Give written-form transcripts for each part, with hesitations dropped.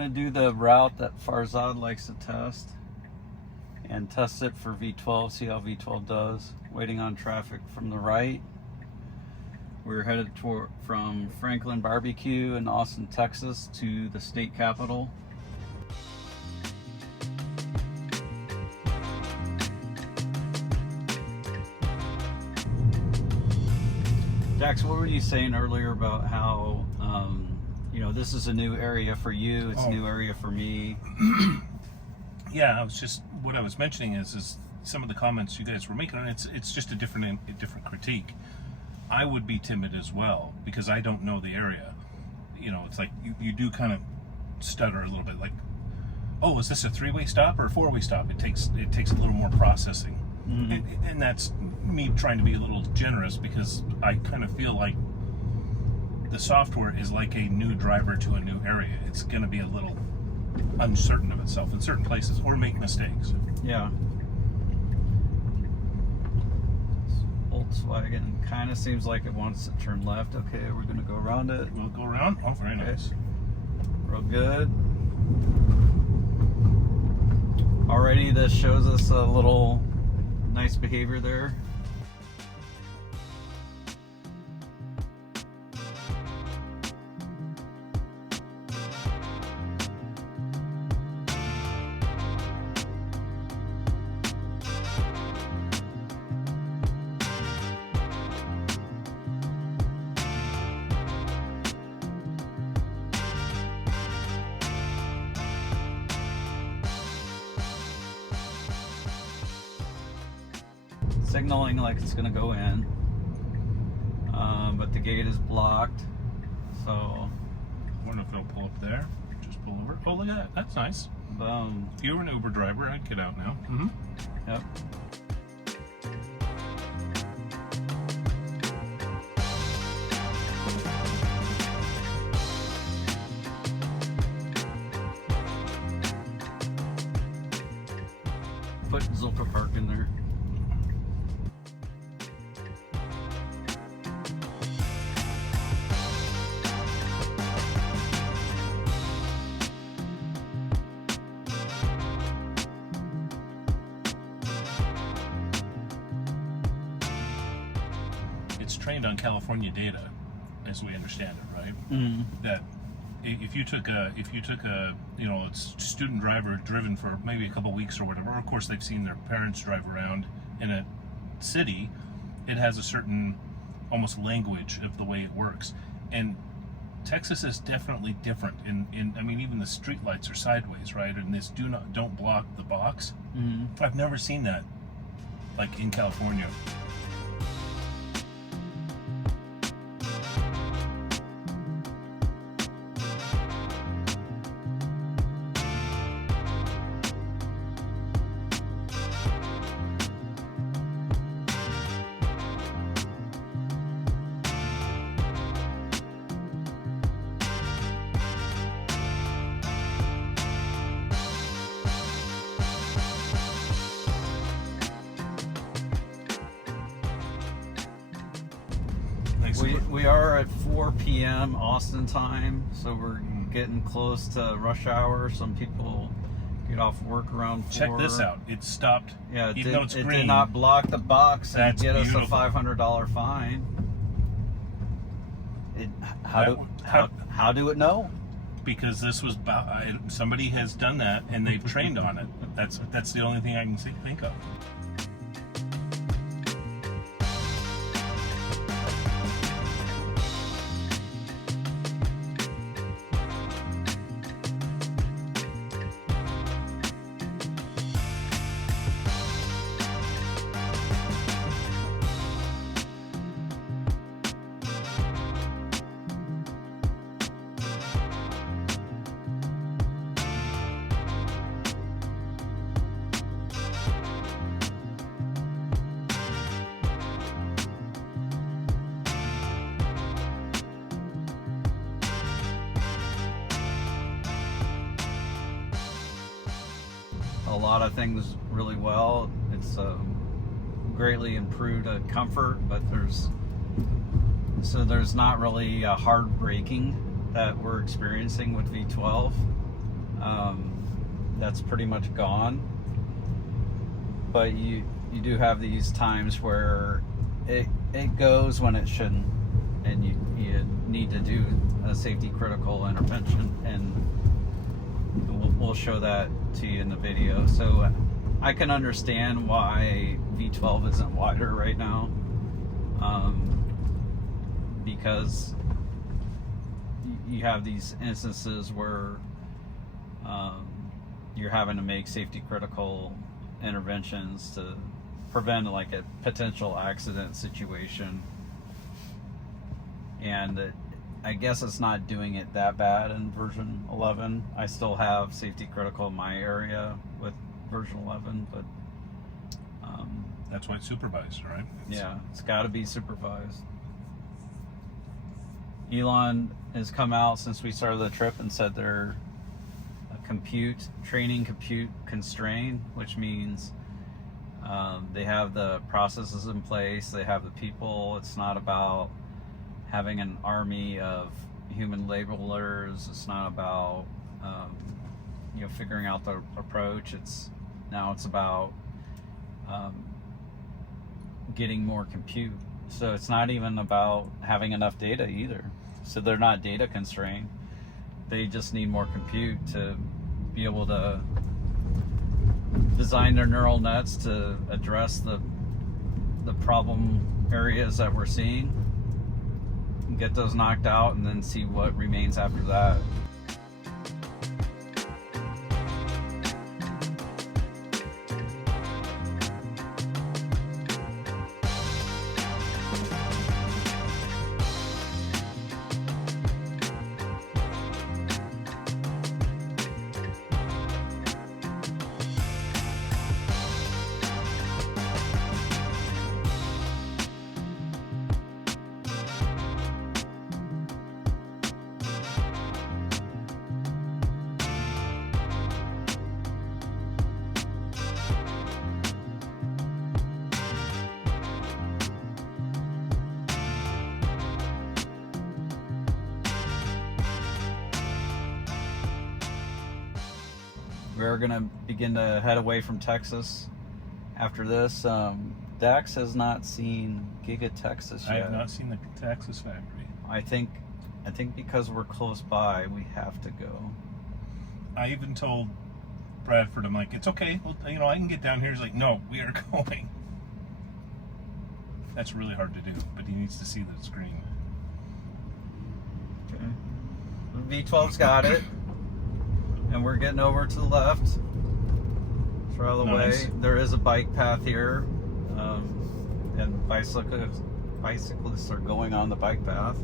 Gonna do the route that Farzad likes to test and test it for V12, see how V12 does. Waiting on traffic from the right. We're headed from Franklin Barbecue in Austin, Texas to the state capitol. Dax, what were you saying earlier about how, you know, this is a new area for you, it's a new area for me? Yeah, what I was mentioning is some of the comments you guys were making, and it's just a different critique. I would be timid as well, because I don't know the area. You know, it's like you do kind of stutter a little bit, like, oh, is this a 3-way stop or a 4-way stop? It takes a little more processing. Mm-hmm. And that's me trying to be a little generous, because I kind of feel like the software is like a new driver to a new area. It's going to be a little uncertain of itself in certain places, or make mistakes. Yeah. Volkswagen kind of seems like it wants to turn left. Okay, we're going to go around it. We'll go around. Oh, very nice. Real good. Already this shows us a little nice behavior there. Signaling like it's gonna go in, but the gate is blocked, so I wonder if it'll pull up there. Just pull over. Oh, look at that. That's nice. Boom. If you were an Uber driver, I'd get out now. Mm-hmm. Yep. Put Zilker Park in there. It's trained on California data, as we understand it, right? Mm-hmm. That if you took a you know, it's student driver driven for maybe a couple weeks or whatever, of course they've seen their parents drive around in a city, it has a certain almost language of the way it works. And Texas is definitely different. In I mean, even the street lights are sideways, right? And this don't block the box. Mm-hmm. I've never seen that like in California. We are at 4 p.m. Austin time, so we're getting close to rush hour. Some people get off work around 4. Check this out. It stopped. Yeah, even though it's green, did not block the box and That's get us beautiful. a $500 fine. How do it know? Because this was somebody has done that and they've trained on it. That's the only thing I can think of. A lot of things really well. It's greatly improved comfort, but there's not really hard braking that we're experiencing with V12. That's pretty much gone. But you do have these times where it goes when it shouldn't, and you need to do a safety critical intervention, and we'll show that to you in the video. So I can understand why V12 isn't wider right now, because you have these instances where you're having to make safety critical interventions to prevent like a potential accident situation. And I guess it's not doing it that bad in version 11. I still have safety critical in my area with version 11, but that's why it's supervised, right? It's got to be supervised. Elon has come out since we started the trip and said they're training compute constrained, which means they have the processes in place, they have the people. It's not about having an army of human labelers. It's not about figuring out the approach. It's about getting more compute. So it's not even about having enough data either. So they're not data constrained. They just need more compute to be able to design their neural nets to address the problem areas that we're seeing, get those knocked out, and then see what remains after that. We're going to begin to head away from Texas after this. Dax has not seen Giga Texas yet. I have not seen the Texas factory. I think because we're close by, we have to go. I even told Bradford, I'm like, it's okay. Well, I can get down here. He's like, no, we are going. That's really hard to do, but he needs to see the screen. Okay. V12's got it. And we're getting over to the left. It's right out of the way. There is a bike path here, and bicyclists are going on the bike path.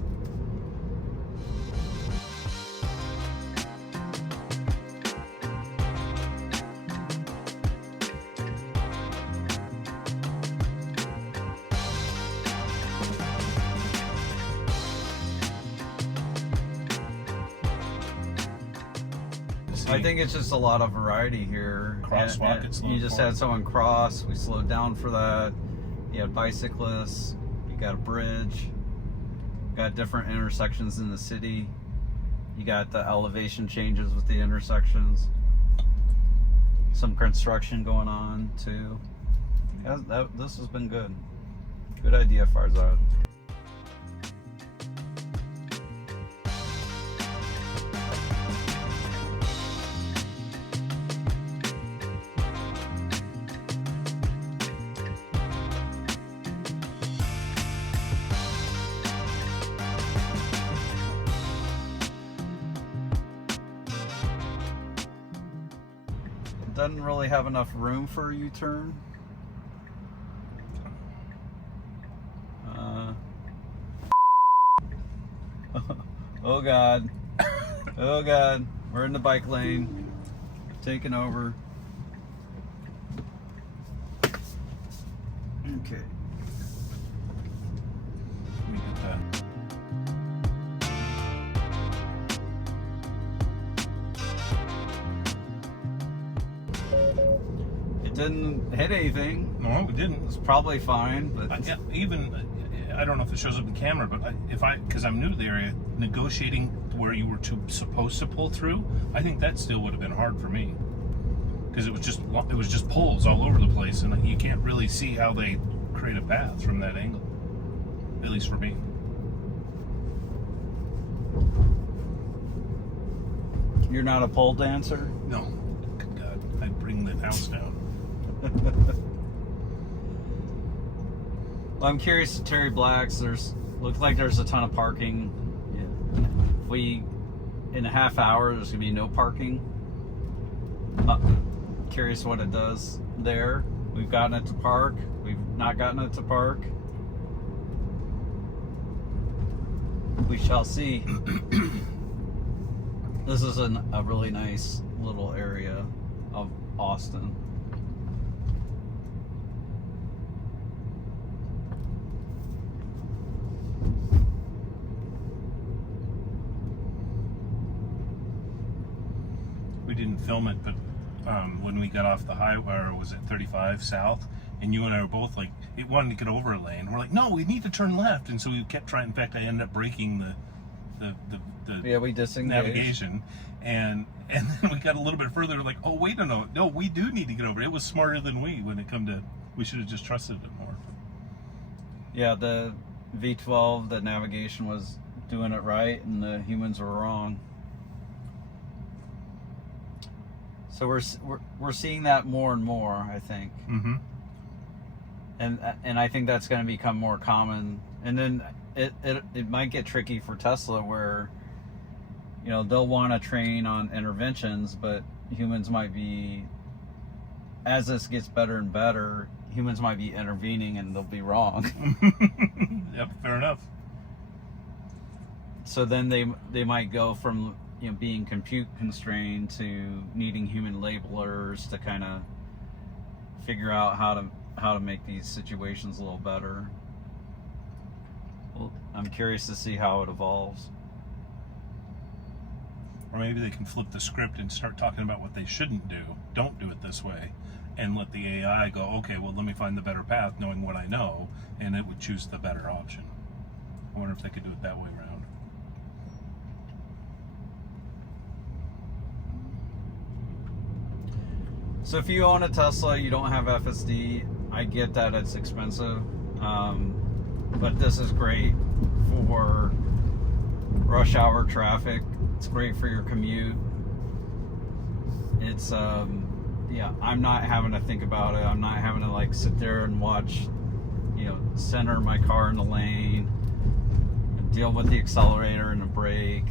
I think it's just a lot of variety here. Crosswalk, you just had someone cross. We slowed down for that. You had bicyclists. You got a bridge. You got different intersections in the city. You got the elevation changes with the intersections. Some construction going on too. This has been good. Good idea, Farzad. Doesn't really have enough room for a U-turn. Oh God. Oh God. We're in the bike lane. Taking over. Okay. Let me get that. It didn't hit anything. No, we didn't. It's probably fine, but Yeah, even I don't know if it shows up in camera, but because I'm new to the area, negotiating where you were supposed to pull through, I think that still would have been hard for me, because it was just poles all over the place, and you can't really see how they create a path from that angle, at least for me. You're not a pole dancer? No, good God, I'd bring the house down. Well, I'm curious to Terry Black's. Looks like there's a ton of parking. In a half hour, there's gonna be no parking. Curious what it does there. We've gotten it to park. We've not gotten it to park. We shall see. This is a really nice little area of Austin. We didn't film it, but when we got off the highway, or was it 35 south, and you and I were both like, it wanted to get over a lane. We're like, no, we need to turn left, and so we kept trying. In fact, I ended up breaking we disengaged navigation, and then we got a little bit further. Like, oh wait, no, we do need to get over. It was smarter than we should have just trusted it more. Yeah, the V12, the navigation was doing it right, and the humans were wrong. So we're seeing that more and more, I think. Mm-hmm. And I think that's going to become more common. And then it might get tricky for Tesla, where they'll want to train on interventions, but humans might be, as this gets better and better, humans might be intervening and they'll be wrong. Yep, fair enough. So then they might go from being compute constrained to needing human labelers to kind of figure out how to make these situations a little better. Well, I'm curious to see how it evolves. Or maybe they can flip the script and start talking about what they shouldn't do. Don't do it this way, and let the AI go, okay, well, let me find the better path, knowing what I know, and it would choose the better option. I wonder if they could do it that way around. So if you own a Tesla, you don't have FSD, I get that it's expensive, but this is great for rush hour traffic. It's great for your commute. It's I'm not having to think about it. I'm not having to sit there and watch, center my car in the lane, and deal with the accelerator and the brake.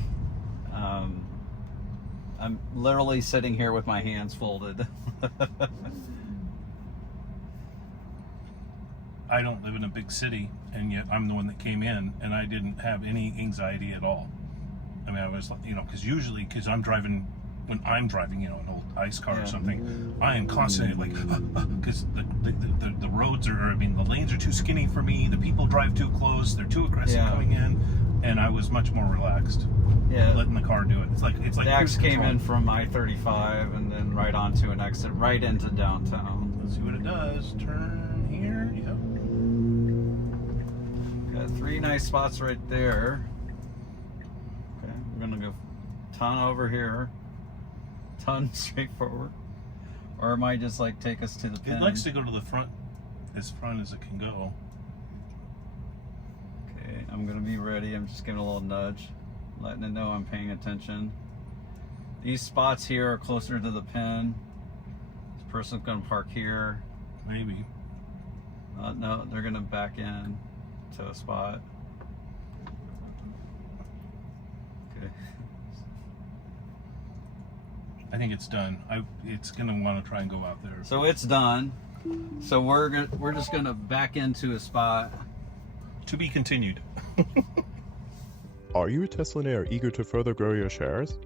I'm literally sitting here with my hands folded. I don't live in a big city, and yet I'm the one that came in, and I didn't have any anxiety at all. I mean, I was, because when I'm driving, an old ice car or something, I am constantly because the roads the lanes are too skinny for me, the people drive too close, they're too aggressive coming in, and I was much more relaxed. Yeah, letting the car do it. It's like Dax came in from I-35 and then right onto an exit right into downtown. Let's see what it does. Turn here. Yep. Got 3 nice spots right there. Okay, we're gonna go ton over here, ton straight forward, or it might just take us to the pin. It likes to go to the front as it can go. Okay, I'm gonna be ready. I'm just giving a little nudge, letting it know I'm paying attention. These spots here are closer to the pin. This person's gonna park here. Maybe. No, they're gonna back in to a spot. Okay. I think it's done. It's gonna want to try and go out there. So it's done. So we're just gonna back into a spot. To be continued. Are you a Teslaionaire eager to further grow your shares?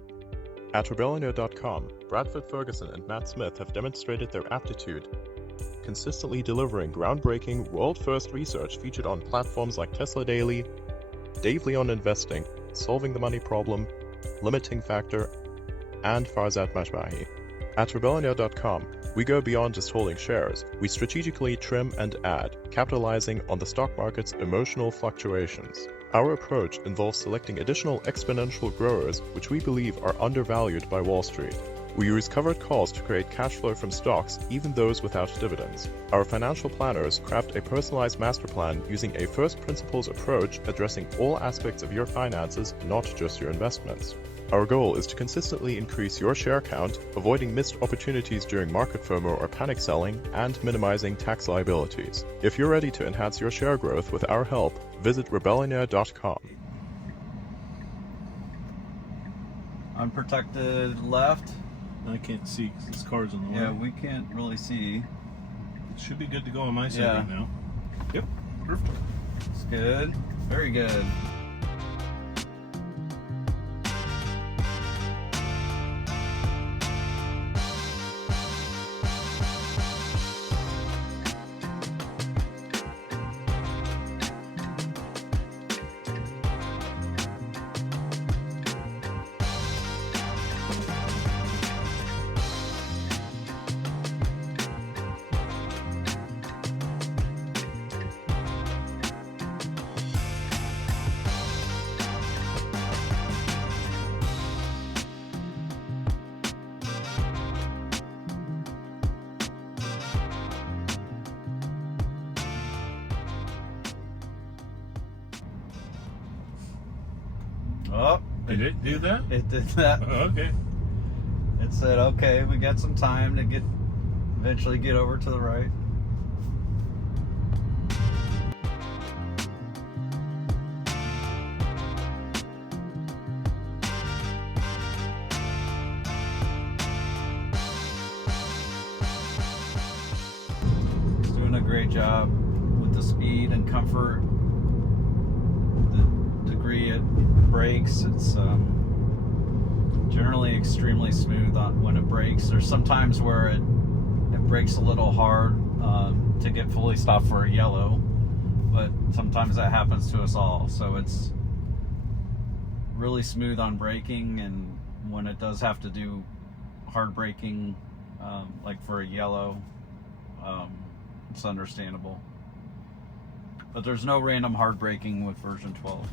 At Rebellionaire.com, Halter Ferguson and Matt Smith have demonstrated their aptitude, consistently delivering groundbreaking, world-first research featured on platforms like Tesla Daily, Daily on Investing, Solving the Money Problem, Limiting Factor, and Farzad Majmahi. At Rebellionaire.com, We go beyond just holding shares. We strategically trim and add, capitalizing on the stock market's emotional fluctuations. Our approach involves selecting additional exponential growers which we believe are undervalued by Wall Street. We use covered calls to create cash flow from stocks, even those without dividends. Our financial planners craft a personalized master plan using a first principles approach addressing all aspects of your finances, not just your investments. Our goal is to consistently increase your share count, avoiding missed opportunities during market FOMO or panic selling, and minimizing tax liabilities. If you're ready to enhance your share growth with our help, visit Rebellionaire.com. Unprotected left. I can't see because this car's in the way. Yeah, we can't really see. It should be good to go on my side Yeah. right now. Yep, perfect. It's good. Very good. Oh, Did it do that? it did that. Okay. It said, okay, we got some time to eventually get over to the right. It's doing a great job with the speed and comfort, the degree it brakes. It's generally extremely smooth when it brakes. There's sometimes where it brakes a little hard to get fully stopped for a yellow, but sometimes that happens to us all. So it's really smooth on braking, and when it does have to do hard braking, like for a yellow, it's understandable. But there's no random hard braking with version 12.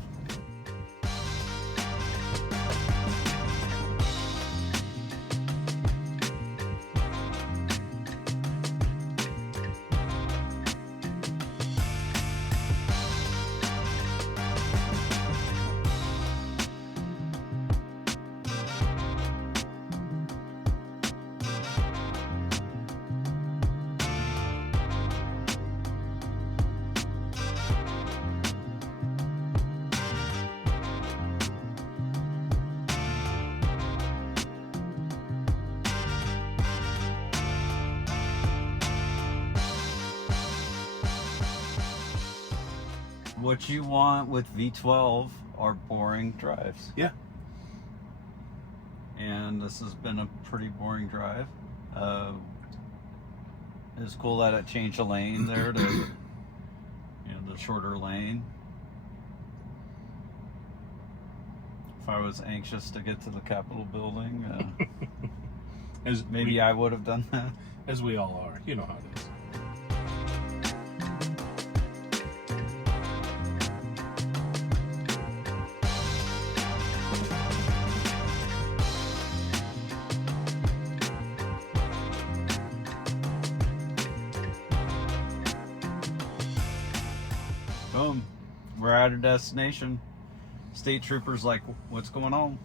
What you want with V12 are boring drives. Yeah. And this has been a pretty boring drive. It's cool that it changed the lane there to, the shorter lane. If I was anxious to get to the Capitol building, maybe I would have done that. As we all are. You know how it is. Boom. We're at our destination. State troopers like, what's going on?